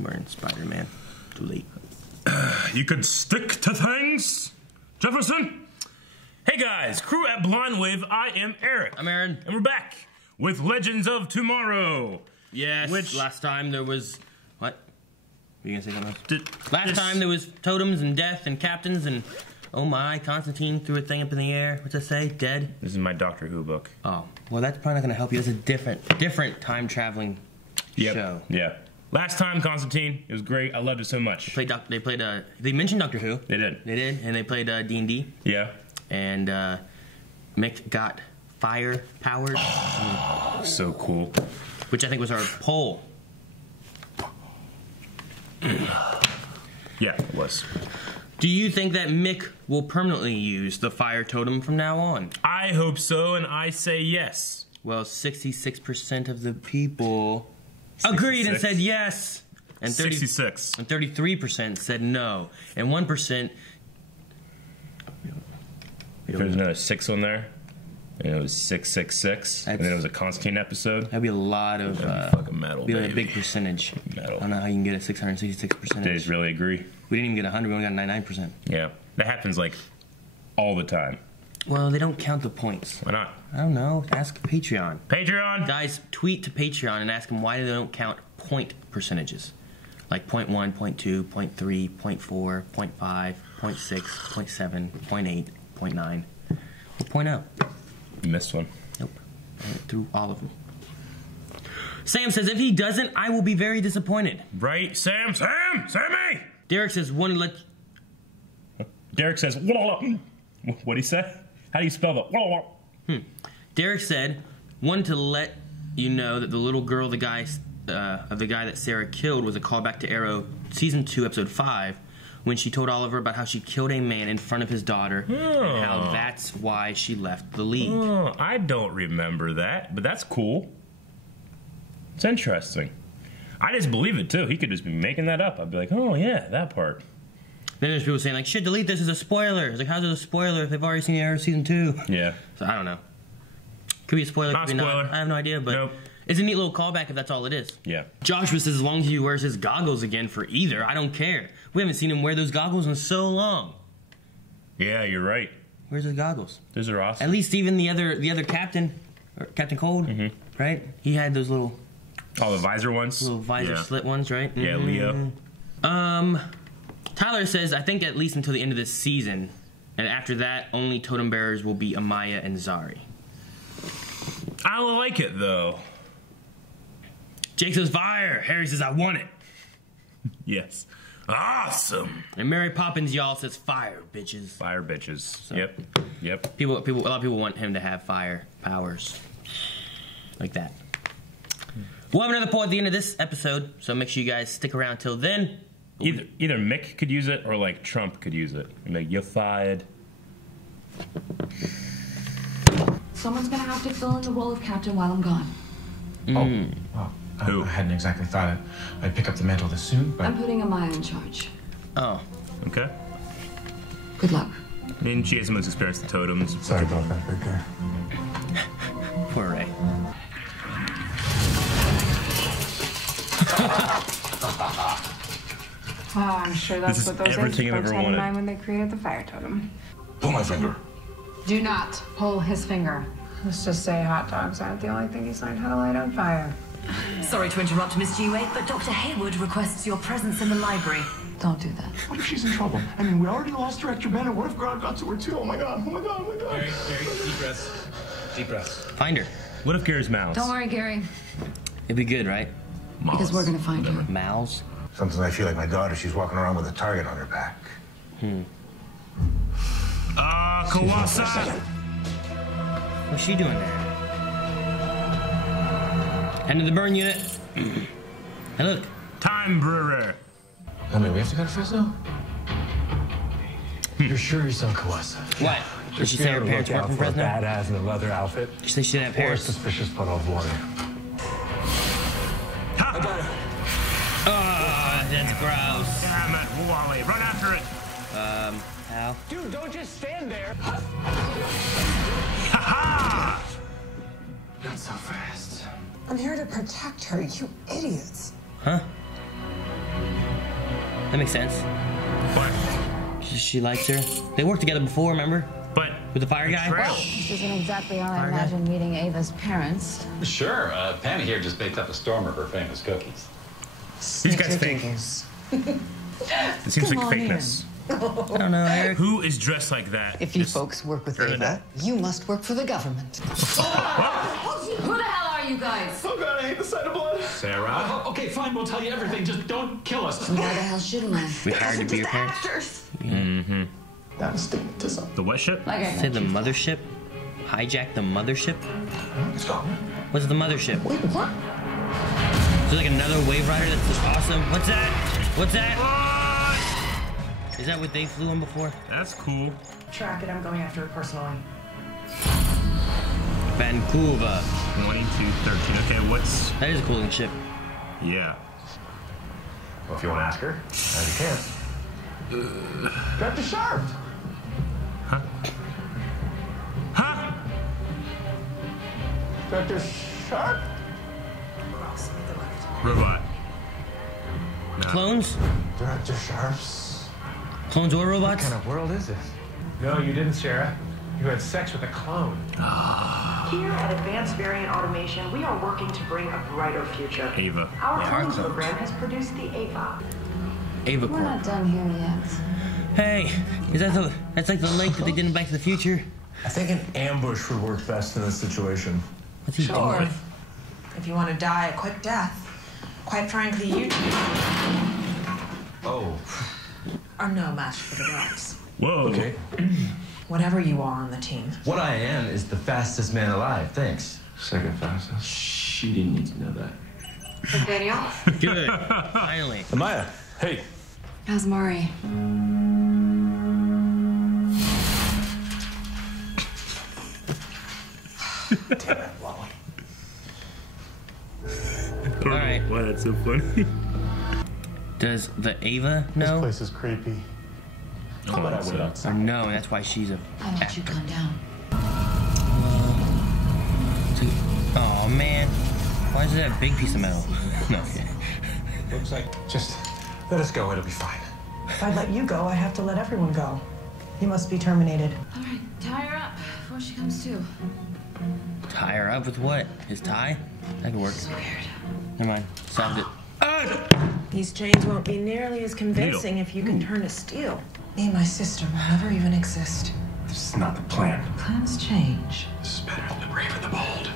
Wearing Spider-Man. Too late. You could stick to things, Jefferson. Hey guys, crew at Blind Wave, I am Eric. I'm Aaron. And we're back with Legends of Tomorrow. Yes, Which last time there was... What? Were you gonna say something else? Last time there was totems and death and captains and... Oh my, Constantine threw a thing up in the air. What's that say? Dead? This is my Doctor Who book. Oh, well that's probably not gonna help you. It's a different time-traveling show. Yeah. Last time, Constantine, it was great. I loved it so much. They mentioned Doctor Who. They did. They did, and they played D&D. Yeah. And Mick got fire powers. Oh, so cool. Which I think was our poll. Yeah, it was. Do you think that Mick will permanently use the fire totem from now on? I hope so, and I say yes. Well, 66% of the people agreed and said yes. And 66. And 33% said no. And 1%... There's another 6 on there. And it was 666. And then it was a Constantine episode. That'd be a lot of... fucking metal, be baby. a big percentage. Metal. I don't know how you can get a 666%. They just really agree. We didn't even get 100, we only got 99%. Yeah. That happens, like, all the time. Well, they don't count the points. Why not? I don't know. Ask Patreon. Patreon! Guys, tweet to Patreon and ask them why they don't count point percentages. Like 0.1, 0.2, 0.3, 0.4, 0.5, 0.6, 0.7, 0.8, 0.9. We'll point out. You missed one. Nope. I went through all of them. Sam says, if he doesn't, I will be very disappointed. Right, Sam? Sam! Sammy! Derek says, one to let... Derek says, what'd he say? How do you spell that? Derek said, one to let you know that the little girl, the guy that Sarah killed, was a callback to Arrow Season 2, Episode 5, when she told Oliver about how she killed a man in front of his daughter, and how that's why she left the League. Oh, I don't remember that, but that's cool. It's interesting. I just believe it, too. He could just be making that up. I'd be like, oh, yeah, that part. Then there's people saying, like, shit, delete this as a spoiler. It's like, how's it a spoiler if they've already seen Arrow Season 2? Yeah. So, I don't know. Could be a spoiler, Not could be spoiler. not. I have no idea, but Nope. It's a neat little callback if that's all it is. Yeah. Joshua says, as long as he wears his goggles again for either, I don't care. We haven't seen him wear those goggles in so long. Yeah, you're right. Where's his goggles? Those are awesome. At least even the other captain, or Captain Cold, right? He had those little the visor ones? little visor slit ones, right? Yeah, Leo. Tyler says, I think at least until the end of this season, and after that, only totem bearers will be Amaya and Zari. I like it, though. Jake says, fire. Harry says, I want it. Yes. Awesome. And Mary Poppins, y'all, says, fire, bitches. Fire bitches. So, Yep. Yep. A lot of people want him to have fire powers. Like that. We'll have another poll at the end of this episode, so make sure you guys stick around till then. Either Mick could use it or, like, Trump could use it. And like, you're fired. Someone's gonna have to fill in the role of captain while I'm gone. Oh, well, Who? I hadn't exactly thought I'd pick up the mantle this soon, but... I'm putting Amaya in charge. Oh. Okay. Good luck. I mean, she has the most experience with totems. Sorry about that, big guy. Poor Ray. Oh, I'm sure that's This is what those everything I've folks ever had in wanted. mind when they created the fire totem. Pull my finger. Do not pull his finger. Let's just say hot dogs aren't the only thing he's learned how to light on fire. Sorry to interrupt, Miss G-Wade, but Dr. Hayward requests your presence in the library. Don't do that. What if she's in trouble? I mean, we already lost Director Bennett. What if God got to her too? Oh my God, oh my God, oh my God. Very deep breaths. Deep breaths. Find her. What if Gary's mouse? Don't worry, Gary. It'd be good, right? Because we're gonna find her. Mouse. Sometimes I feel like my daughter, she's walking around with a target on her back. Kawasa! What's she doing there? Head to the burn unit. Hey, look. Time Brewer. I mean, we have to go to Fresno? You're sure your son Kawasa? What? Did she say her parents work from Fresno? Badass in a leather outfit. Did she say she didn't have Or a parents? suspicious puddle of water. Ha! I got her. Oh, that's gross. Damn it, Wally. Run after it. How? Dude, don't just stand there. Ha-ha! Not so fast. I'm here to protect her, you idiots. Huh? That makes sense. But She likes her. They worked together before, remember? With the fire guy? Trail. This isn't exactly how I imagined meeting Ava's parents. Sure. Pammy here just baked up a storm of her famous cookies. These guys fake. It seems like fakeness. I don't know, Eric. Who is dressed like that? If you folks work with Ava, you must work for the government. Who the hell are you guys? Oh God, I hate the sight of blood. Sarah? Okay, fine, we'll tell you everything. Just don't kill us. Why the hell shouldn't I? We hired to be your parents. Mm-hmm. That's stigmatism. The what ship? Say the mothership? Hijack the mothership? What's the mothership? Wait, what? Is there like another wave rider that's just awesome? What's that? What's that? What? Is that what they flew on before? That's cool. Track it, I'm going after it personally. Vancouver. 2213. Okay, what's... That is a cool ship. Yeah. Well, if you want to ask her, you can. Dr. Sharp. Huh? Huh? Dr. Sharp? Robot. No. Clones? Dr. Sharps. Clones or robots? What kind of world is this? No, you didn't, Sarah. You had sex with a clone. Here at Advanced Variant Automation, we are working to bring a brighter future. Ava. Our They are clone clones. program has produced the Ava. Ava We're Corp. not done here yet. Hey, is that that's like the link that they did in Back to the Future? I think an ambush would work best in this situation. What's he Sure. doing? If you want to die a quick death, quite frankly, you are no match for the rocks. Whoa. Okay. Whatever you are on the team. What I am is the fastest man alive, thanks. Second fastest. She didn't need to know that. Daniel? Good. Finally. Amaya, hey. How's Murray? Damn it, Wally. All right. Why that's so funny? Does the Ava know? This place is creepy. How about I wait Or no, and that's why she's a. Why don't you calm down? Oh man, why is it that big piece of metal? No. Okay. Looks like just let us go. It'll be fine. If I let you go, I have to let everyone go. You must be terminated. All right, tie her up before she comes to. Tie her up with what? His tie? That could work. Weird. Never mind. Solved it. These chains won't be nearly as convincing if you can turn to steel. Me and my sister will never even exist. This is not the plan. Plans change. This is better than the Brave and the Bold.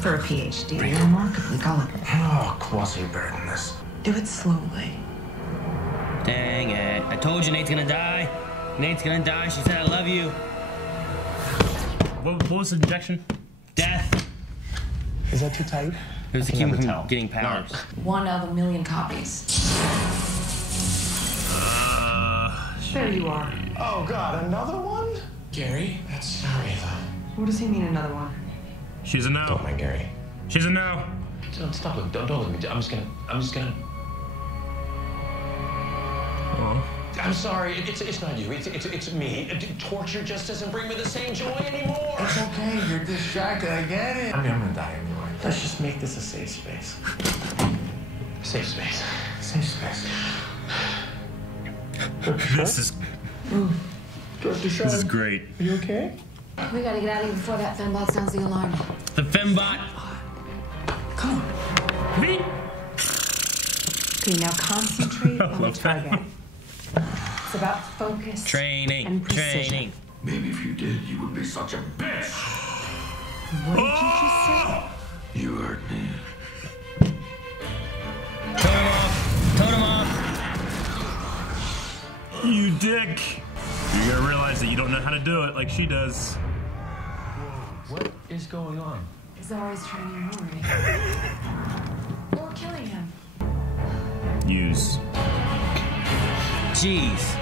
For a PhD, you're remarkably gullible. Oh, Kwasi, better than this. Do it slowly. Dang it. I told you Nate's gonna die. Nate's gonna die. She said I love you. What was the injection? Death. Is that too tight? It was to I keep can him never from tell. getting powers. 1 of 1,000,000 copies. There you are. Oh God, another one? Gary, that's our Ava. What does he mean, another one? She's a no. Don't mind Gary. She's a no. Don't stop. Don't look at me. I'm just gonna. Oh. I'm sorry. It's not you. It's me. Torture just doesn't bring me the same joy anymore. It's okay. You're distracted. I get it. I mean, I'm gonna die anyway. Let's just make this a safe space. Safe space. Safe space. This is great. Are you okay? We gotta get out of here before that fembot sounds the alarm. The fembot. Come on. Me? Okay, now concentrate on the love that. target. It's about focus Training. and precision. Training. Maybe if you did, you would be such a bitch. What did you just say? You heard me. Totem off. Totem off. You dick. You're gonna realize that you don't know how to do it like she does. What is going on? Zara's training Rory. Or killing him. Use. Jeez.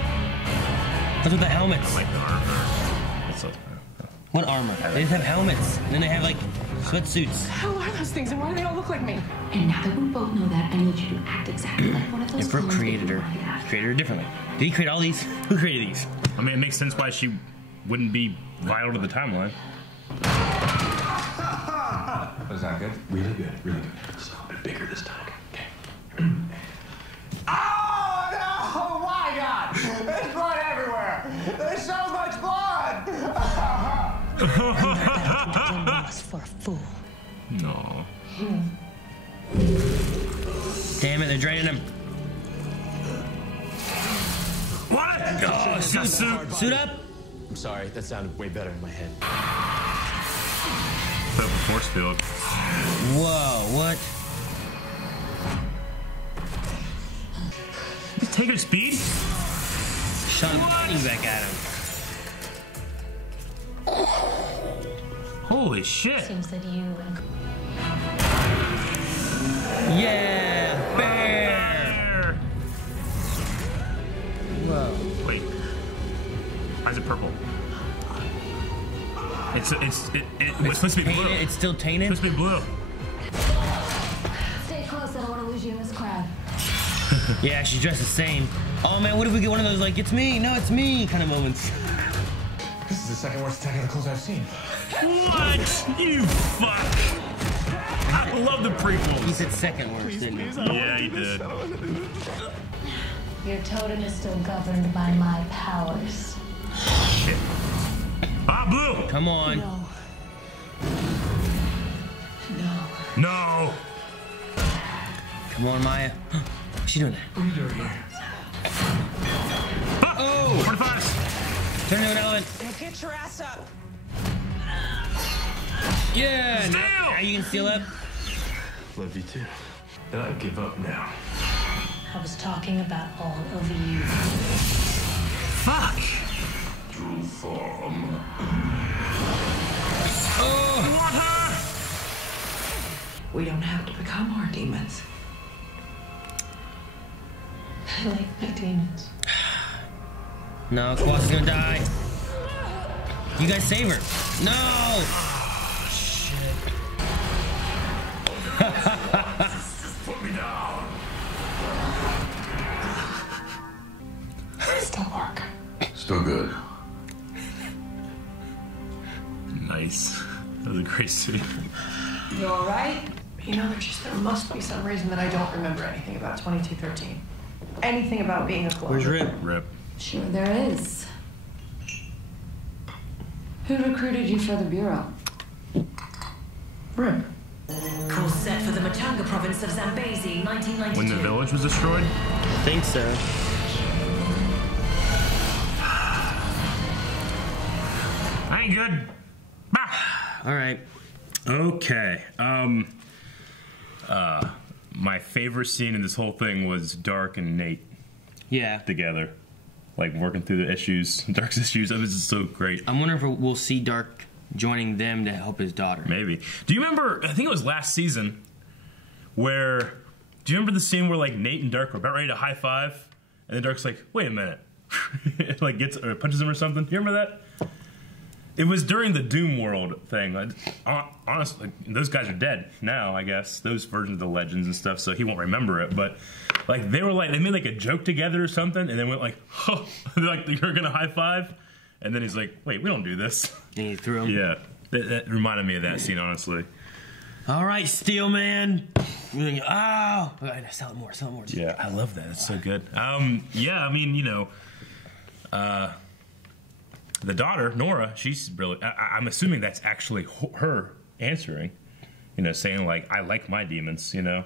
What's with the helmets? I like the armor. What's up? What armor? They just have helmets. And then they have like sweatsuits. How are those things and why do they all look like me? And now that we both know that, I need you to act exactly like one of those If Brooke clones that created you her, wanted to have. created her differently. Did he create all these? Who created these? I mean, it makes sense why she wouldn't be vital to the timeline. Was that good? Really good, really good. Just a little bit bigger this time. Okay. Oh Mallis for a fool. No. Damn it, they're draining him. What? Oh, suit up. I'm sorry, that sounded way better in my head. Set up a force field. Whoa, what? Take her speed? Shot lightning back at him. Holy shit. Seems that you and... Yeah, bear. Whoa. Wait. Why is it purple? It's supposed to be blue. It's still tainted? It's supposed to be blue. Stay close, I don't want to lose you in this crowd. Yeah, she's dressed the same. Oh man, what if we get one of those like, it's me, no, it's me kind of moments? This is the second worst Attack of the Clones I've seen. What? You fuck. I love the prequels. He said second worst, didn't he? Yeah, he did. Your totem is still governed by my powers. Shit. Ah, blue! Come on. No. No. Come on, Maya. What's she doing there? What are you doing here? Oh! 45! Turn into an element. Now get your ass up. Yeah! Steal! Now you can steal up. Love you too. And I give up now. I was talking about all of you. Fuck! True form. Oh! Water! We don't have to become more demons. I like my demons. No, Quas is gonna die. You guys save her. No! Just put me down. Still work. Still good. Nice. That was a great scene. You all right? You know, there must be some reason that I don't remember anything about 2213. Anything about being a clone. Where's Rip? Rip. Sure there is. Who recruited you for the Bureau? Rip. Course set for the Machanga province of Zambezi, 1992. When the village was destroyed? I think so. I ain't good. Bah. All right. Okay. My favorite scene in this whole thing was Dark and Nate Yeah. together, like working through the issues, Dark's issues. That was just so great. I'm wondering if we'll see Dark joining them to help his daughter. Maybe. Do you remember? I think it was last season. Where? Do you remember the scene where like Nate and Dark were about ready to high five, and then Dark's like, "Wait a minute," like gets or punches him or something. Do you remember that? It was during the Doom World thing. Honestly, those guys are dead now, I guess. Those versions of the legends and stuff, so he won't remember it. But like they were like they made like a joke together or something, and then went like, "Oh," like you're gonna high five, and then he's like, "Wait, we don't do this." And he threw him. Yeah, that reminded me of that scene, honestly. All right, Steel Man. Oh, I sell it more. Yeah, I love that. It's so good. Yeah, I mean, you know, the daughter Nora, she's brilliant. I'm assuming that's actually her answering, you know, saying like, "I like my demons," you know,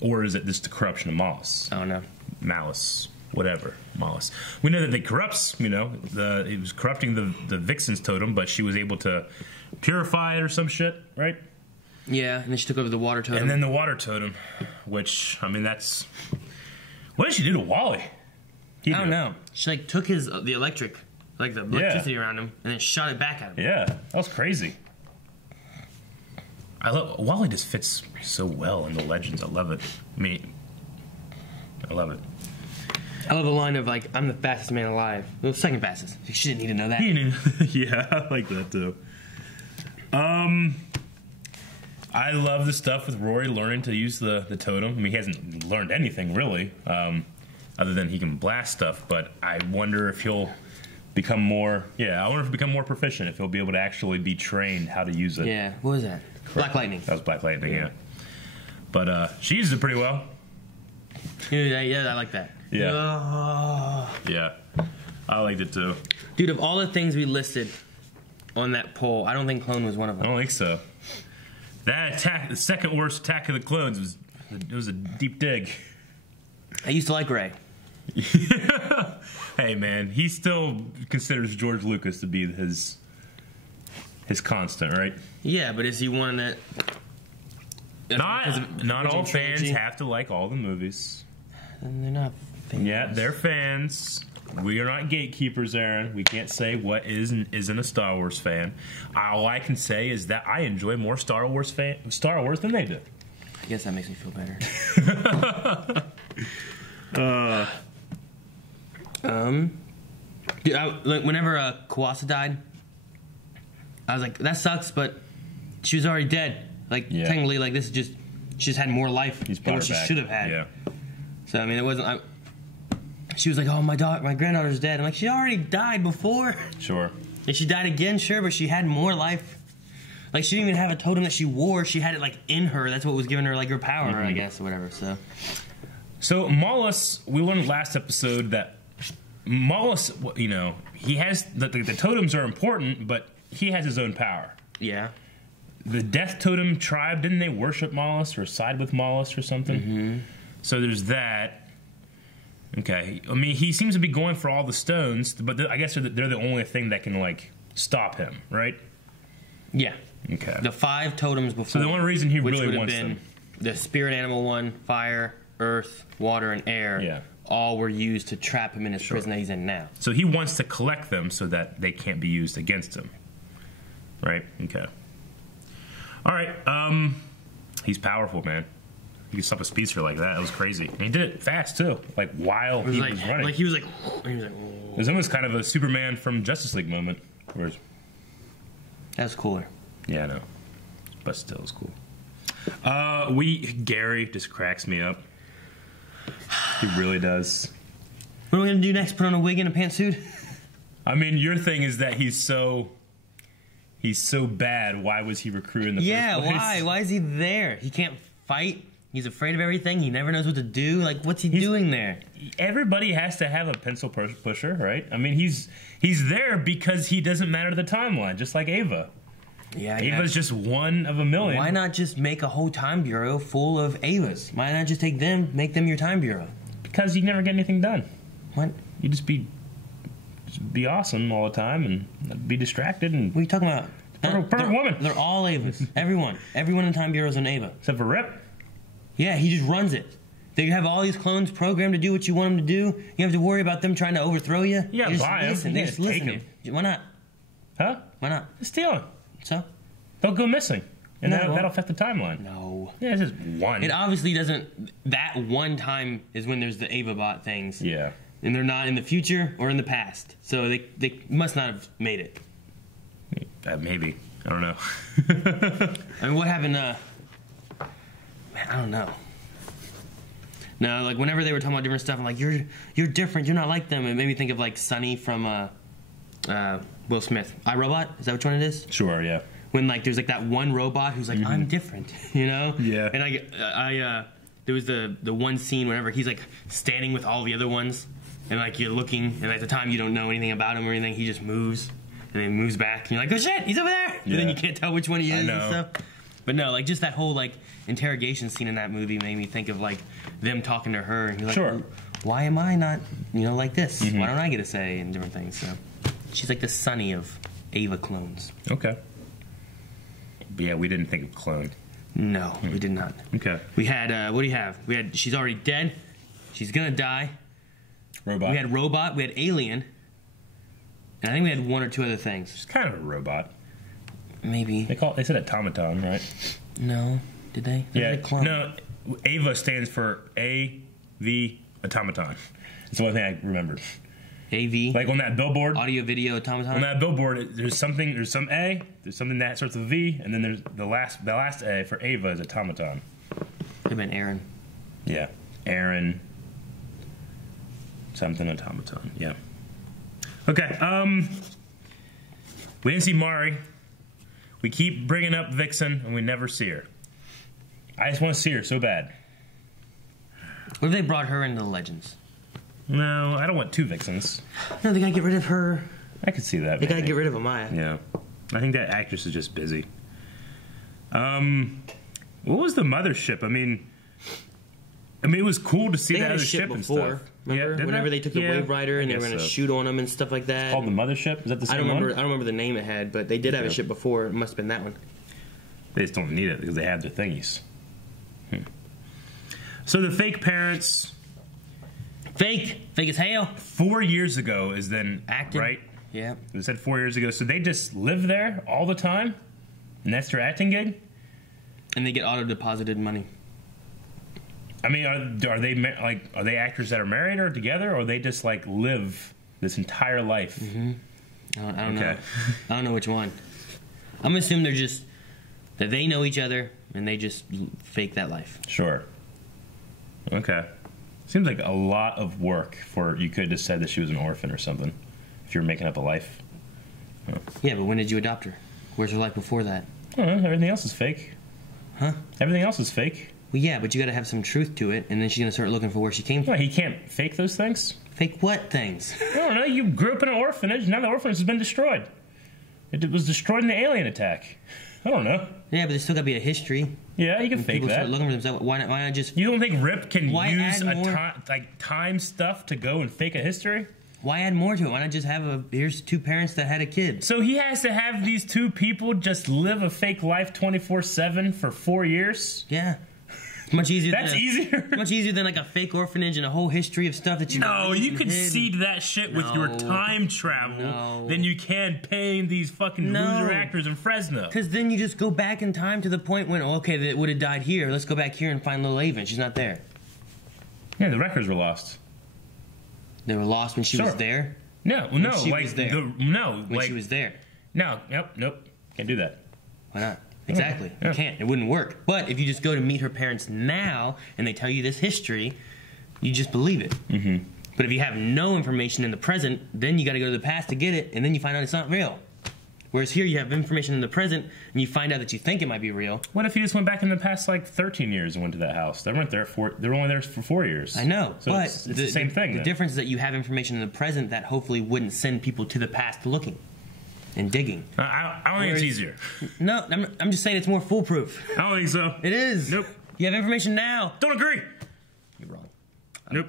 or is it just the corruption of Mallis? I don't know. Malice, whatever, Mallis. We know that they corrupts. You know, it was corrupting the Vixen's totem, but she was able to purify it or some shit, right? Yeah, and then she took over the water totem. And then the water totem, which, I mean, that's... What did she do to Wally? I don't know. She, like, took the electricity around him, and then shot it back at him. Yeah, that was crazy. Wally just fits so well in the Legends. I love it. I love it. I love the line of, like, I'm the fastest man alive. The second fastest. She didn't need to know that. Yeah, I like that, too. I love the stuff with Rory learning to use the totem. I mean, he hasn't learned anything, really, other than he can blast stuff, but I wonder if he'll become more... Yeah, I wonder if he'll become more proficient, if he'll be able to actually be trained how to use it. Yeah, what was that? Black Lightning. That was Black Lightning, yeah. But she used it pretty well. Yeah, I like that. Yeah. Yeah, I liked it, too. Dude, of all the things we listed on that poll. I don't think clone was one of them. I don't think so. That attack, the second worst Attack of the Clones, was a deep dig. I used to like Rey. Hey man, he still considers George Lucas to be his constant, right? Yeah, but is he one that? Not all fans have to like all the movies. And they're not fans. Yeah, they're fans. We are not gatekeepers, Aaron. We can't say what is and isn't a Star Wars fan. All I can say is that I enjoy more Star Wars than they do. I guess that makes me feel better. Like whenever Kawasa died, I was like, that sucks, but she was already dead. Like technically, like this is just she just had more life than what she should have had. Yeah. So I mean, it wasn't. She was like, "Oh, my granddaughter's dead." I'm like, she already died before. Sure. And she died again, sure, but she had more life. Like she didn't even have a totem that she wore. She had it like in her. That's what was giving her like her power, I guess, or whatever. So Mallis, we learned last episode that Mallis, you know, he has the totems are important, but he has his own power. Yeah. The Death Totem tribe, didn't they worship Mallis or side with Mallis or something? Mm-hmm. So there's that. Okay. I mean, he seems to be going for all the stones, but I guess they're the only thing that can, like, stop him, right? Yeah. Okay. The 5 totems before. So the only reason he which really would have wants been them. the spirit animal one, fire, earth, water, and air, all were used to trap him in his prison that he's in now. So he wants to collect them so that they can't be used against him. Right? Okay. All right. He's powerful, man. He could stop a speedster like that. That was crazy. And he did it fast, too. Like, while he was running. Like, he was like... It was almost kind of a Superman from Justice League moment. Whereas, that was cooler. Yeah, I know. But still, it was cool. Gary just cracks me up. He really does. What are we going to do next? Put on a wig and a pantsuit? I mean, your thing is that he's so bad. Why was he recruited in the first place? Yeah, why is he there? He can't fight. He's afraid of everything. He never knows what to do. Like, what's he doing there? Everybody has to have a pencil pusher, right? I mean, he's there because he doesn't matter to the timeline, just like Ava. Yeah, Ava's just one of a million. Why not just make a whole time bureau full of Avas? Why not just take them, make them your time bureau? Because you never get anything done. What? You just be awesome all the time and be distracted. And what are you talking about? Perfect woman. They're all Avas. Everyone in the time bureau is an Ava. Except for Rip. Yeah, he just runs it. They have all these clones programmed to do what you want them to do. You have to worry about them trying to overthrow you. Yeah, buy him. They just listen. Why not? Huh? Why not? Steal him. So? They'll go missing. And that'll affect the timeline. No. Yeah, it's just one. It obviously doesn't. That one time is when there's the Ava bot things. Yeah. And they're not in the future or in the past. So they must not have made it. Maybe. I don't know. I mean, what happened, man, I don't know. No, like, whenever they were talking about different stuff, I'm like, you're different, you're not like them. It made me think of, like, Sonny from, Will Smith. iRobot? Is that which one it is? Sure, yeah. When, like, there's, like, that one robot who's like, I'm different, you know? Yeah. And, there was the one scene whenever he's, like, standing with all the other ones, and, like, you're looking, and at the time you don't know anything about him or anything, he just moves. And then moves back, and you're like, oh shit, he's over there! Yeah. And then you can't tell which one he is and stuff. But no, like, just that whole, like, interrogation scene in that movie made me think of, like, them talking to her. And you're like, sure. Why am I not, like this? Why don't I get a say in different things? So she's like the Sonny of Ava clones. Okay. But yeah, we didn't think of clone. No, we did not. Okay. We had, what do you have? We had, she's already dead. She's gonna die. Robot. We had robot. We had alien. And I think we had one or two other things. She's kind of a robot. Maybe. They said automaton, right? No. Did they? Yeah. No. Ava stands for AV automaton. It's the only thing I remembered. AV? Like on that billboard. Audio video automaton? On that billboard, there's some A, there's something that starts with V, and then there's the last A for Ava is automaton. Could have been Aaron. Yeah. Aaron. Something automaton. Yeah. Okay, we didn't see Mari. We keep bringing up Vixen, and we never see her. I just want to see her so bad. What if they brought her into the Legends? No, I don't want 2 Vixens. No, they gotta get rid of her. I could see that. They gotta get rid of Amaya. Yeah. I think that actress is just busy. What was the mothership? I mean, it was cool to see that other ship before. And stuff. Remember? Whenever they took the Wave Rider and they were going to shoot on them and stuff like that. It's called the Mothership? Is that the same one? one? I don't remember the name it had, but they did have a ship before. It must have been that one. They just don't need it because they have their thingies. So the fake parents... Fake as hell. 4 years ago is then... Acting. Right? Yeah. They said 4 years ago. So they just live there all the time? And that's their acting gig? And they get auto-deposited money. I mean, are they actors that are married or together, or they just like live this entire life? Mm-hmm. I don't know. I don't know which one. I'm assuming they're just that they know each other and they just fake that life. Sure. Okay. Seems like a lot of work for you could have just said that she was an orphan or something if you're making up a life. Oh. Yeah, but when did you adopt her? Where's her life before that? I don't know. Everything else is fake. Huh? Everything else is fake. Well, yeah, but you got to have some truth to it, and then she's going to start looking for where she came from. Well, he can't fake those things? Fake what things? I don't know. You grew up in an orphanage. Now the orphanage has been destroyed. It was destroyed in the alien attack. I don't know. Yeah, but there's still got to be a history. Yeah, you can fake people that. Start looking for themselves. Why not just... You don't think Rip can use time stuff to go and fake a history? Why add more to it? Why not just have here's two parents that had a kid? So he has to have these two people just live a fake life 24/7 for 4 years? Yeah. Much easier. That's easier. Much easier than like a fake orphanage and a whole history of stuff that you. No, you could seed that shit with your time travel than you can paying these fucking loser actors in Fresno. Because then you just go back in time to the point when that would have died here. Let's go back here and find little Avon. She's not there. Yeah, the records were lost. They were lost when she was there. No, when no, she like was there. when she was there. No, nope, can't do that. Why not? Exactly. Yeah. You can't. It wouldn't work. But if you just go to meet her parents now and they tell you this history, you just believe it. Mm-hmm. But if you have no information in the present, then you got to go to the past to get it, and then you find out it's not real. Whereas here you have information in the present, and you find out that you think it might be real. What if you just went back in the past like 13 years and went to that house? They weren't there they were only there for 4 years. I know, so but it's the same thing. The difference is that you have information in the present that hopefully wouldn't send people to the past looking and digging. I don't think it's easier. No, I'm just saying it's more foolproof. I don't think so. It is. Nope. You have information now. Don't agree. You're wrong. Nope.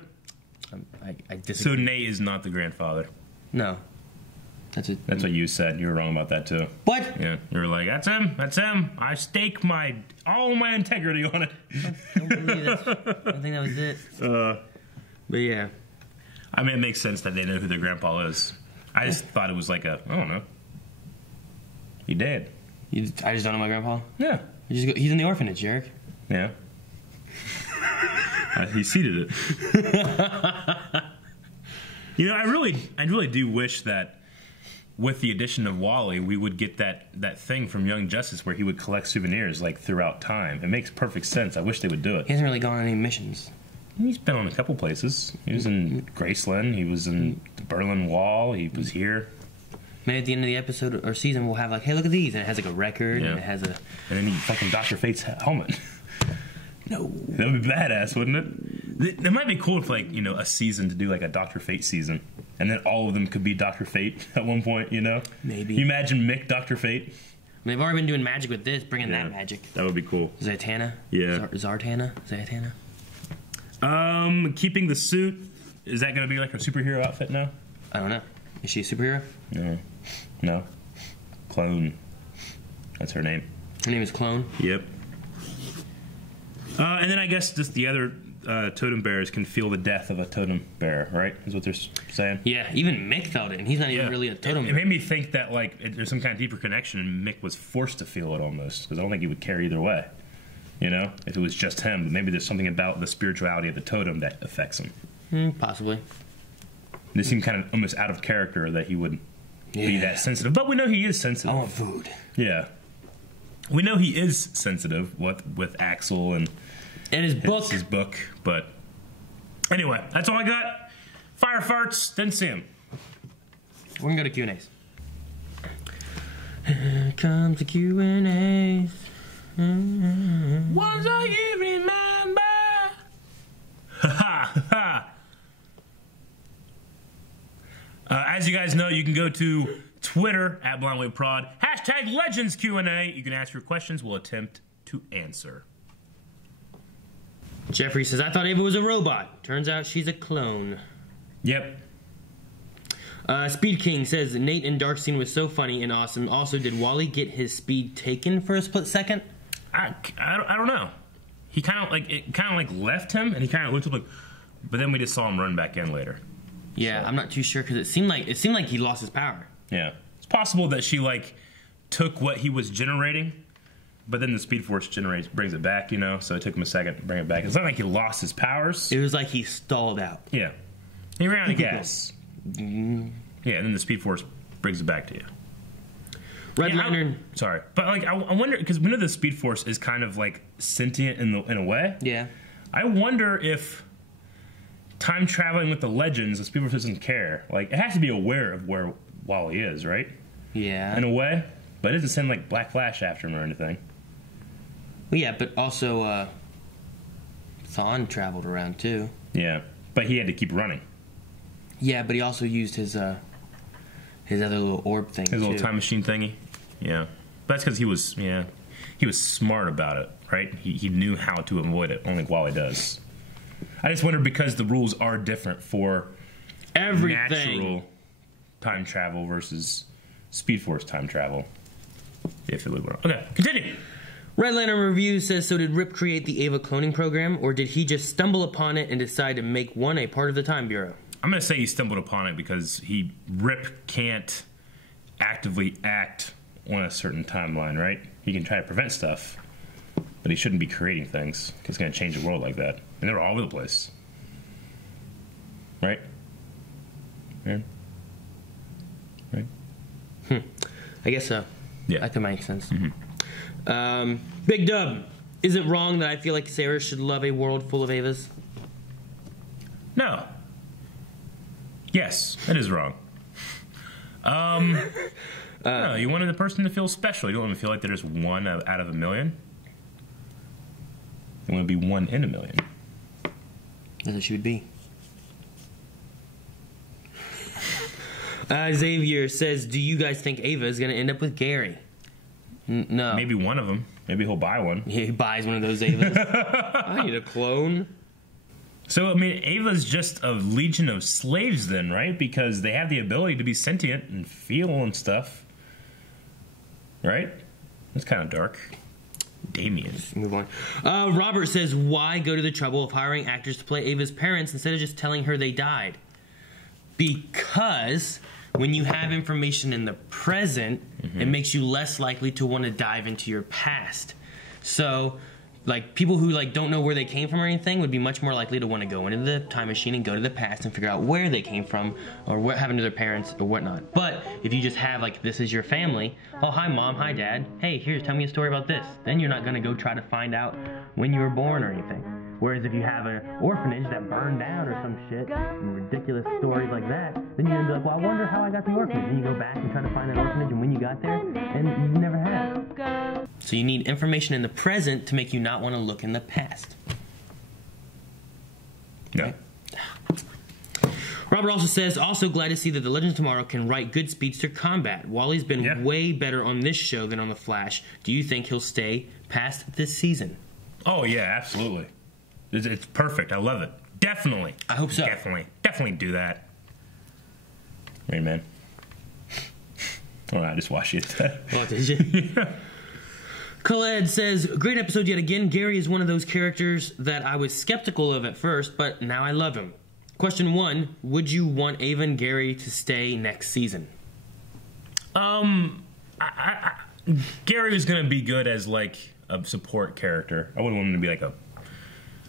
I disagree. So Nate is not the grandfather. No. That's what you said. You were wrong about that too. What? Yeah, you were like, that's him. That's him. I stake all my integrity on it. I don't believe it. I don't think that was it. But yeah. I mean, it makes sense that they know who their grandpa is. I just thought it was like I don't know. He dead. I just don't know my grandpa? Yeah. He's in the orphanage, Eric. Yeah. He seeded it. You know, I really do wish that with the addition of Wally, we would get that thing from Young Justice where he would collect souvenirs like throughout time. It makes perfect sense. I wish they would do it. He hasn't really gone on any missions. He's been on a couple places. He was in Graceland. He was in the Berlin Wall. He was here. Maybe at the end of the episode or season, we'll have like, hey, look at these. And it has like a record. Yeah. And it has a... And then he fucking Dr. Fate's helmet. No. That would be badass, wouldn't it? It might be cool if, like, you know, a season to do like a Dr. Fate season. And then all of them could be Dr. Fate at one point, you know? Maybe. You imagine Mick Dr. Fate? They've already been doing magic with this. Bring in that magic. That would be cool. Zatanna? Yeah. Zartana? Zatanna? Keeping the suit. Is that going to be like a superhero outfit now? I don't know. Is she a superhero? No. Clone. That's her name. Her name is Clone? Yep. And then I guess just the other totem bearers can feel the death of a totem bearer, right? Is what they're saying? Yeah, even Mick felt it, and he's not even really a totem bearer. It made me think that, like, there's some kind of deeper connection, and Mick was forced to feel it almost, because I don't think he would care either way. You know? If it was just him, maybe there's something about the spirituality of the totem that affects him. Possibly. This seemed kind of almost out of character that he would be that sensitive. But we know he is sensitive. I want food. Yeah. We know he is sensitive with Axel and his book. His book. But anyway, that's all I got. Fire farts, didn't see him. We're going to go to Q&As. Here comes the Q&As. Ones that you remember. As you guys know, you can go to Twitter at BlindWayProd. Hashtag Legends Q&A. You can ask your questions. We'll attempt to answer. Jeffrey says, I thought Ava was a robot. Turns out she's a clone. Yep. Speed King says, Nate and Dark scene was so funny and awesome. Also, did Wally get his speed taken for a split second? I don't know. He kind of left him, and he kind of looked up like, but then we just saw him run back in later. Yeah, so. I'm not too sure because it seemed like he lost his power. Yeah, it's possible that she took what he was generating, but then the Speed Force brings it back. So it took him a second to bring it back. It's not like he lost his powers. It was like he stalled out. Yeah, he ran out of gas. Yeah, and then the Speed Force brings it back to you. Red Lantern. Sorry, but I wonder because we know the Speed Force is kind of sentient in a way. Yeah. I wonder if time traveling with the Legends, the Speed Force doesn't care. It has to be aware of where Wally is, right? Yeah. In a way, but it doesn't send Black Flash after him or anything. Well, yeah, but also Thawne traveled around too. Yeah, but he had to keep running. Yeah, but he also used his other little orb thing. His little time machine thingy. Yeah, but that's because he was smart about it, right? He knew how to avoid it. Only Wally does. I just wonder because the rules are different for everything. Natural time travel versus Speed Force time travel. If it would work. Okay, continue. Red Lantern Review says, so did Rip create the Ava cloning program, or did he just stumble upon it and decide to make one a part of the Time Bureau? I'm going to say he stumbled upon it because Rip can't actively act on a certain timeline, right? He can try to prevent stuff, but he shouldn't be creating things because it's going to change the world like that. And they're all over the place. Right? Yeah. Right? I guess so. Yeah. That could make sense. Mm-hmm. Big Dub, is it wrong that I feel like Sarah should love a world full of Avas? No. Yes, that is wrong. No, you wanted the person to feel special. You don't want to feel like there's one out of a million. You want to be one in a million. As it should be. Xavier says, do you guys think Ava is going to end up with Gary? No. Maybe one of them. Maybe he'll buy one. Yeah, he buys one of those Avas. I need a clone. So, I mean, Ava's just a legion of slaves then, right? Because they have the ability to be sentient and feel and stuff. Right? That's kind of dark. Damien. Let's move on. Robert says, why go to the trouble of hiring actors to play Ava's parents instead of just telling her they died? Because when you have information in the present, it makes you less likely to want to dive into your past. So, people who don't know where they came from or anything would be much more likely to want to go into the time machine and go to the past and figure out where they came from or what happened to their parents or whatnot. But if you just have this is your family, oh hi mom, hi dad, hey tell me a story about this. Then you're not going to go try to find out when you were born or anything. Whereas if you have an orphanage that burned down or some shit, and ridiculous stories like that, then you're going to be like, well, I wonder how I got the orphanage. And you go back and try to find that orphanage and when you got there, and you never had. So you need information in the present to make you not want to look in the past. No. Right? Robert also says, also glad to see that the Legends of Tomorrow can write good speedster combat. Wally's been way better on this show than on The Flash. Do you think he'll stay past this season? Oh, yeah, absolutely. It's perfect. I love it. Definitely. I hope so. Definitely do that. Right, man. Oh, I just watched it. Oh, did you? Yeah. Khaled says, great episode yet again. Gary is one of those characters that I was skeptical of at first, but now I love him. Question 1, would you want Ava and Gary to stay next season? Gary was going to be good as a support character. I wouldn't want him to be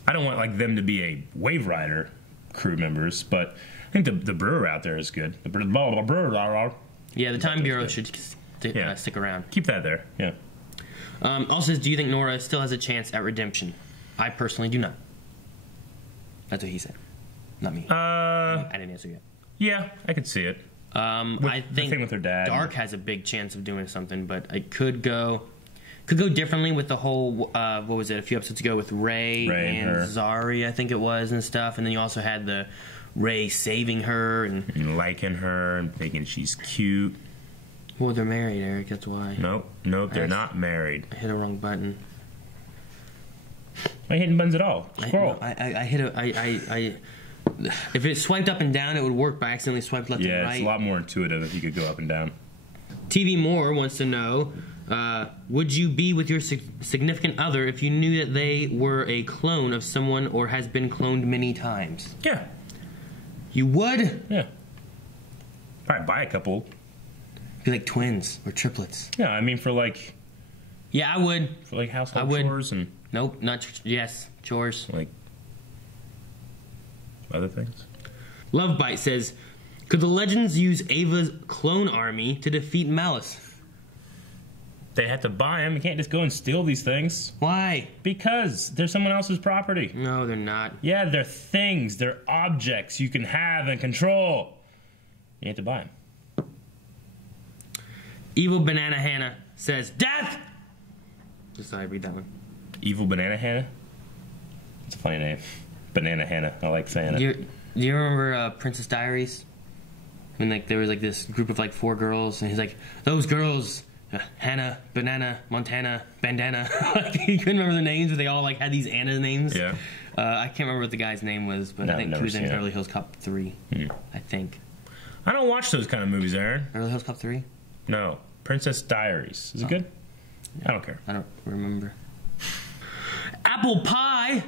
I don't want them to be a Wave Rider crew members, but I think the brewer out there is good. The brewer. Yeah, the Time Bureau should stick around. Keep that there, yeah. Also says, do you think Nora still has a chance at redemption? I personally do not. That's what he said. Not me. I didn't answer yet. Yeah, I could see it. I think the thing with her dad. Dark has a big chance of doing something, but it could go differently with the whole, what was it, a few episodes ago with Ray and Zari, I think it was, and stuff. And then you also had the Ray saving her and liking her and thinking she's cute. Well, they're married, Eric. That's why. Nope, they're not married. I hit a wrong button. I ain't hitting buttons at all. Scroll. I hit a. If it swiped up and down, it would work, but I accidentally swiped left and right. Yeah, it's a lot more intuitive if you could go up and down. TV Moore wants to know, would you be with your significant other if you knew that they were a clone of someone or has been cloned many times? Yeah. You would? Yeah. Probably buy a couple. Be like twins or triplets. Yeah, I mean for like... Yeah, I would. For like household chores and... Nope, not... Yes, chores. Like... other things. Lovebite says, could the Legends use Ava's clone army to defeat Malice? They have to buy them. You can't just go and steal these things. Why? Because they're someone else's property. No, they're not. Yeah, they're things. They're objects you can have and control. You have to buy them. Evil Banana Hannah says, death! Just thought I'd read that one. Evil Banana Hannah? It's a funny name. Banana Hannah. I like saying it. Do you remember Princess Diaries? When like there was like this group of like 4 girls, and he's like, those girls, Hannah, Banana, Montana, Bandana. He couldn't remember their names, but they all like had these Anna names. Yeah. I can't remember what the guy's name was, but I think he was in Beverly Hills Cop 3. I think. I don't watch those kind of movies, Aaron. Beverly Hills Cop 3? No. Princess Diaries. Is it good? I don't care. I don't remember. Apple Pie!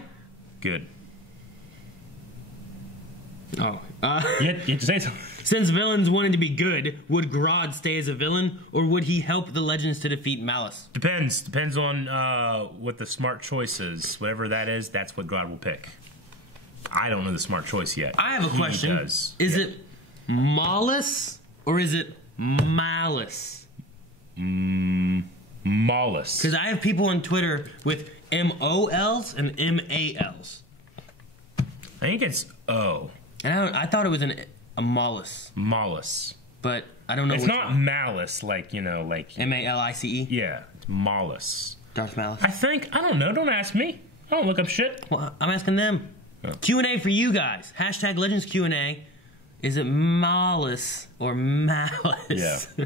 Good. Oh. You had to say something. Since villains wanted to be good, would Grodd stay as a villain, or would he help the Legends to defeat Malice? Depends. Depends on what the smart choice is. Whatever that is, that's what Grodd will pick. I don't know the smart choice yet. I have a question. Does. Is it Mallis or is it Malice? Mallis. Because I have people on Twitter with MOLs and MALs. I think it's O. And I thought it was a Mallis. Mallis. But I don't know. It's not one. Malice, like, you know, like... Malice? Yeah, it's Mallis. Darth Malice? I think. I don't know. Don't ask me. I don't look up shit. Well, I'm asking them. Oh. Q&A for you guys. Hashtag Legends Q&A. Is it Malice or Malice? Yeah.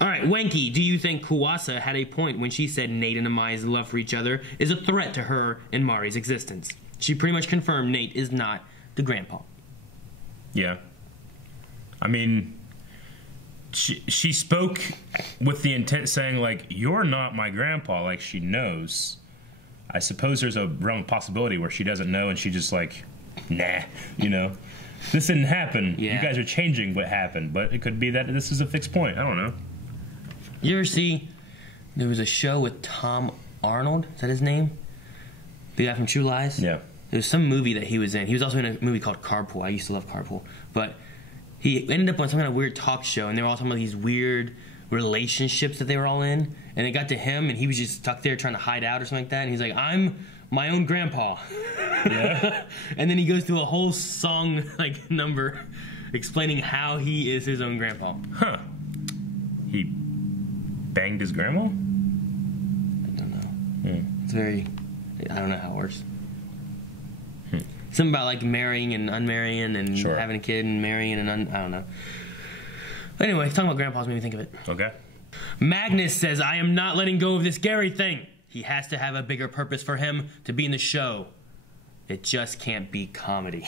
All right, Wenky, do you think Kuwasa had a point when she said Nate and Amaya's love for each other is a threat to her and Mari's existence? She pretty much confirmed Nate is not the grandpa. Yeah. I mean, she spoke with the intent saying, like, you're not my grandpa, like she knows. I suppose there's a realm of possibility where she doesn't know and she just like, nah, you know. This didn't happen. Yeah. You guys are changing what happened, but it could be that this is a fixed point. I don't know. You ever see, there was a show with Tom Arnold, is that his name? The guy from True Lies? Yeah. There was some movie that he was in. He was also in a movie called Carpool. I used to love Carpool. But he ended up on some kind of weird talk show, and they were all talking about these weird relationships that they were all in. And it got to him, and he was just stuck there trying to hide out or something like that. And he's like, I'm my own grandpa. Yeah. And then he goes through a whole song, like, number explaining how he is his own grandpa. Huh. He banged his grandma? I don't know. It's very... I don't know how it works. Hmm. Something about like marrying and unmarrying and sure. having a kid and marrying and I don't know. Anyway, talking about grandpas made me think of it. Okay. Magnus says, I am not letting go of this Gary thing. He has to have a bigger purpose for him to be in the show. It just can't be comedy.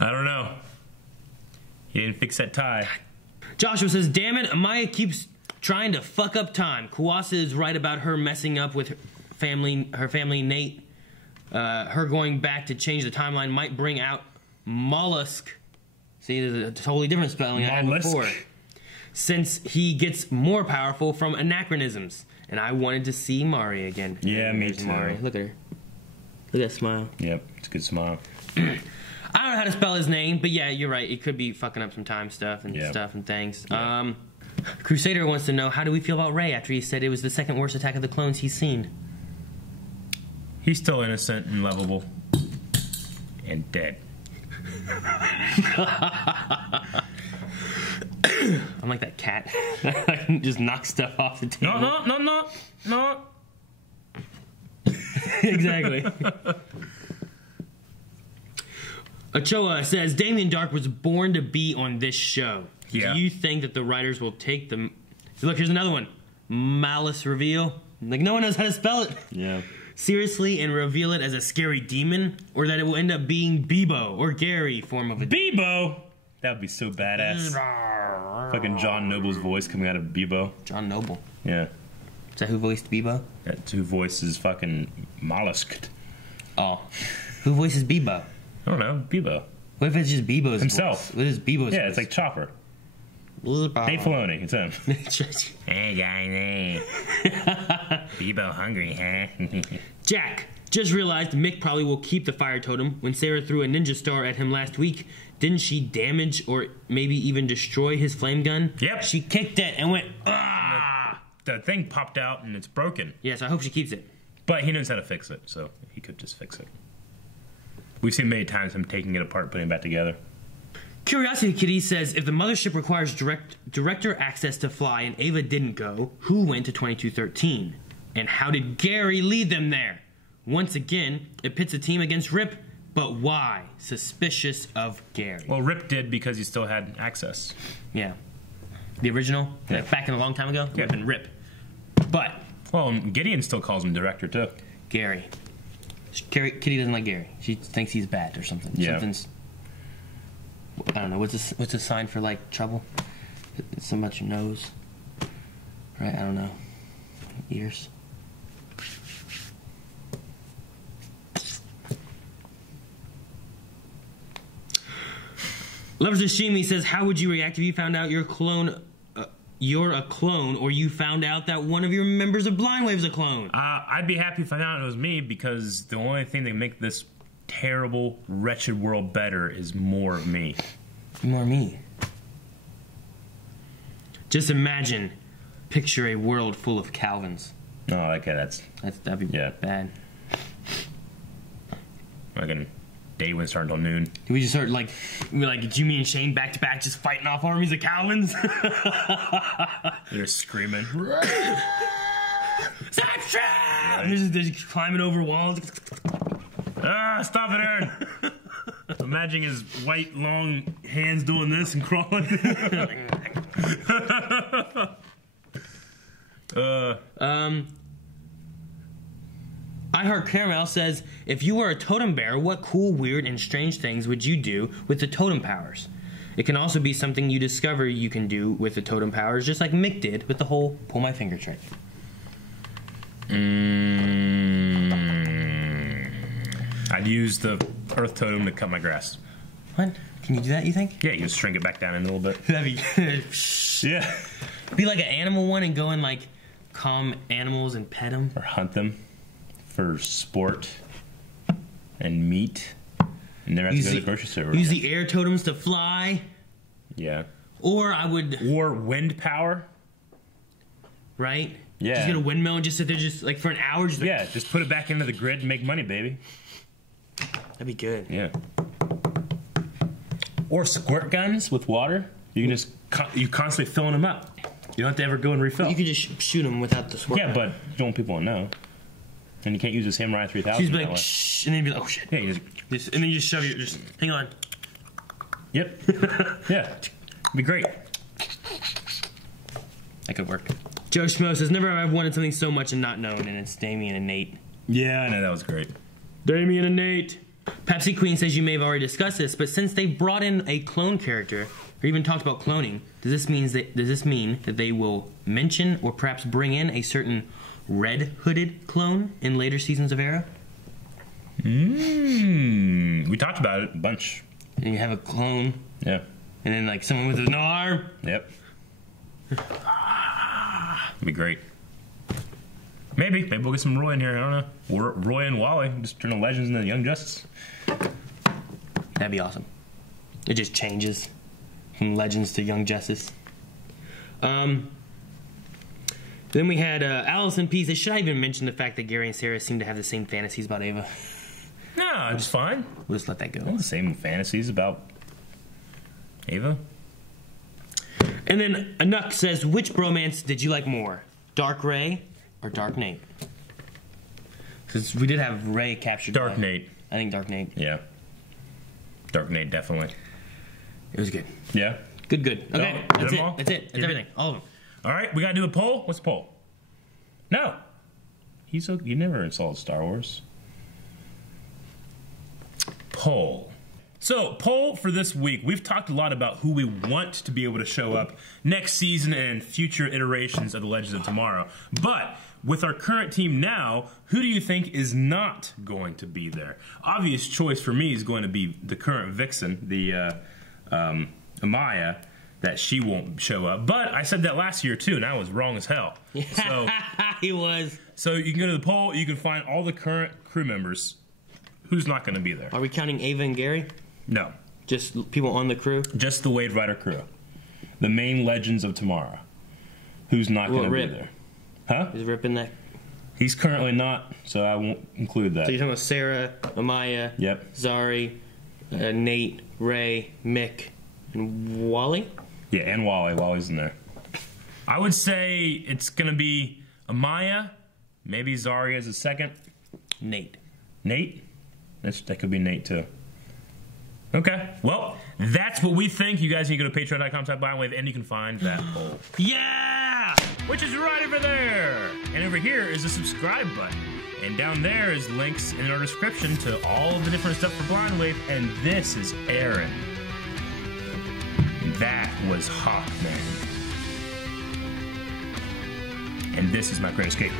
I don't know. He didn't fix that tie. Joshua says, damn it, Amaya keeps trying to fuck up time. Kuwasa is right about her messing up with her family Nate. Her going back to change the timeline might bring out Mollusk. See, there's a totally different spelling I had before. Since he gets more powerful from anachronisms. And I wanted to see Mari again. Yeah, me too. Mari. Look at her. Look at that smile. Yep, it's a good smile. I don't know how to spell his name, but yeah, you're right. It could be fucking up some time stuff and stuff and things. Yeah. Crusader wants to know, how do we feel about Ray after he said it was the second worst attack of the clones he's seen? He's still innocent and lovable. And dead. I'm like that cat. I can just knock stuff off the table. No. Exactly. Ochoa says, Damien Dark was born to be on this show. Yeah. Do you think that the writers will take the... Look, here's another one. Malice reveal. Like, no one knows how to spell it. Yeah. Seriously, and reveal it as a scary demon? Or that it will end up being Bebo or Gary form of a... Bebo? That would be so badass. Fucking John Noble's voice coming out of Bebo. John Noble. Yeah. Is that who voiced Bebo? That's who voices fucking Malice. Oh. Who voices Bebo? I don't know. Bebo. What if it's just Bebo's himself? Voice? What is Bebo's Yeah, voice? it's like Chopper. Dave Filoni, it's him. Hey guys, hey. Bebo hungry, huh? Jack, just realized Mick probably will keep the fire totem. When Sarah threw a ninja star at him last week, didn't she damage or maybe even destroy his flame gun? Yep. She kicked it and went, ah! The thing popped out and it's broken. Yes, I hope she keeps it. But he knows how to fix it, so he could just fix it. We've seen many times him taking it apart, putting it back together. Curiosity Kitty says, if the mothership requires director access to fly and Ava didn't go, who went to 2213? And how did Gary lead them there? Once again, it pits a team against Rip, but why? Suspicious of Gary. Well, Rip did because he still had access. Yeah. The original? Yeah. Like back in a long time ago? Yeah. Rip and Rip. But... Well, Gideon still calls him director, too. Gary. Kitty doesn't like Gary. She thinks he's bad or something. Yeah. Something's... I don't know. What's a sign for, like, trouble? So much nose. Right? I don't know. Ears. Lovers of Shimi says, how would you react if you found out you're a clone, or you found out that one of your members of Blind Wave's a clone? I'd be happy if I found out it was me, because the only thing that can make this terrible, wretched world better is more of me. More me. Just imagine, picture a world full of Calvins. Oh, okay, that'd be bad. Fucking day wouldn't start until noon. We just start like Jimmy and Shane back to back, just fighting off armies of Calvins. They're screaming. Right. They're just climbing over walls. Stop it, Aaron! Imagine his white, long hands doing this and crawling. I Heart Caramel says, if you were a totem bearer, what cool, weird, and strange things would you do with the totem powers? It can also be something you discover you can do with the totem powers, just like Mick did with the whole pull my finger trick. I'd use the earth totem to cut my grass. What? Can you do that, you think? Yeah, you just shrink it back down in a little bit. That'd be... Yeah. Be like an animal one and go and, like, calm animals and pet them. Or hunt them for sport and meat. And never have to go to the grocery store. Use the air totems to fly. Yeah. Or I would... Or wind power. Right? Yeah. Just get a windmill and just sit there just, like, for an hour. Just yeah, just put it back into the grid and make money, baby. That'd be good. Yeah. Or squirt guns with water. You can just... you constantly filling them up. You don't have to ever go and refill. You can just shoot them without the squirt gun. But you don't want people to know. And you can't use the Samurai 3000. She's like, shh, and then you'd be like, oh shit. Yeah, you just and then you just shove your, just, hang on. Yep. Yeah. It'd be great. That could work. Joe Schmo says, never have I wanted something so much and not known, and it's Damien and Nate. Yeah, I know, that was great. Damien and Nate. Pepsi Queen says you may have already discussed this, but since they brought in a clone character, or even talked about cloning, does this mean that they will mention or perhaps bring in a certain red-hooded clone in later seasons of Arrow? We talked about it a bunch. And you have a clone. Yeah. And then like someone with no arm. Yep. It'd be great. Maybe we'll get some Roy in here. I don't know. Or Roy and Wally just turn the Legends into Young Justice. That'd be awesome. It just changes from Legends to Young Justice. Then we had Alice in Peace. Should I even mention the fact that Gary and Sarah seem to have the same fantasies about Ava? No, it's fine. We'll just let that go. The same fantasies about Ava. And then Anuk says, which bromance did you like more? Dark Ray or Dark Nate? Because we did have Ray captured. Dark Nate. I think Dark Nate. Yeah. Dark Knight, definitely. It was good. Yeah? Good. Okay, that's it. All? That's it. That's everything. All of them. All right, we got to do a poll. What's the poll? No. You never installed Star Wars. Poll. So, poll for this week. We've talked a lot about who we want to be able to show up next season and future iterations of The Legends of Tomorrow. But with our current team now, who do you think is not going to be there? Obvious choice for me is going to be the current Vixen, the Amaya, that she won't show up. But I said that last year too, and I was wrong as hell. So he was. So you can go to the poll, you can find all the current crew members. Who's not going to be there? Are we counting Ava and Gary? No. Just people on the crew? Just the Wave Rider crew. The main Legends of Tomorrow. Who's not going to be there? Huh? Is Rip in that? He's currently not, so I won't include that. So you're talking about Sarah, Amaya, yep. Zari, Nate, Ray, Mick, and Wally? Yeah, and Wally. Wally's in there. I would say it's going to be Amaya, maybe Zari as a second. Nate. Nate? That could be Nate, too. Okay, well, that's what we think. You guys need to go to patreon.com/BuyOnWave, and you can find that poll. Yeah! Which is right over there. And over here is the subscribe button. And down there is links in our description to all of the different stuff for Blind Wave. And this is Aaron. That was Hawkman. And this is my Great Escape.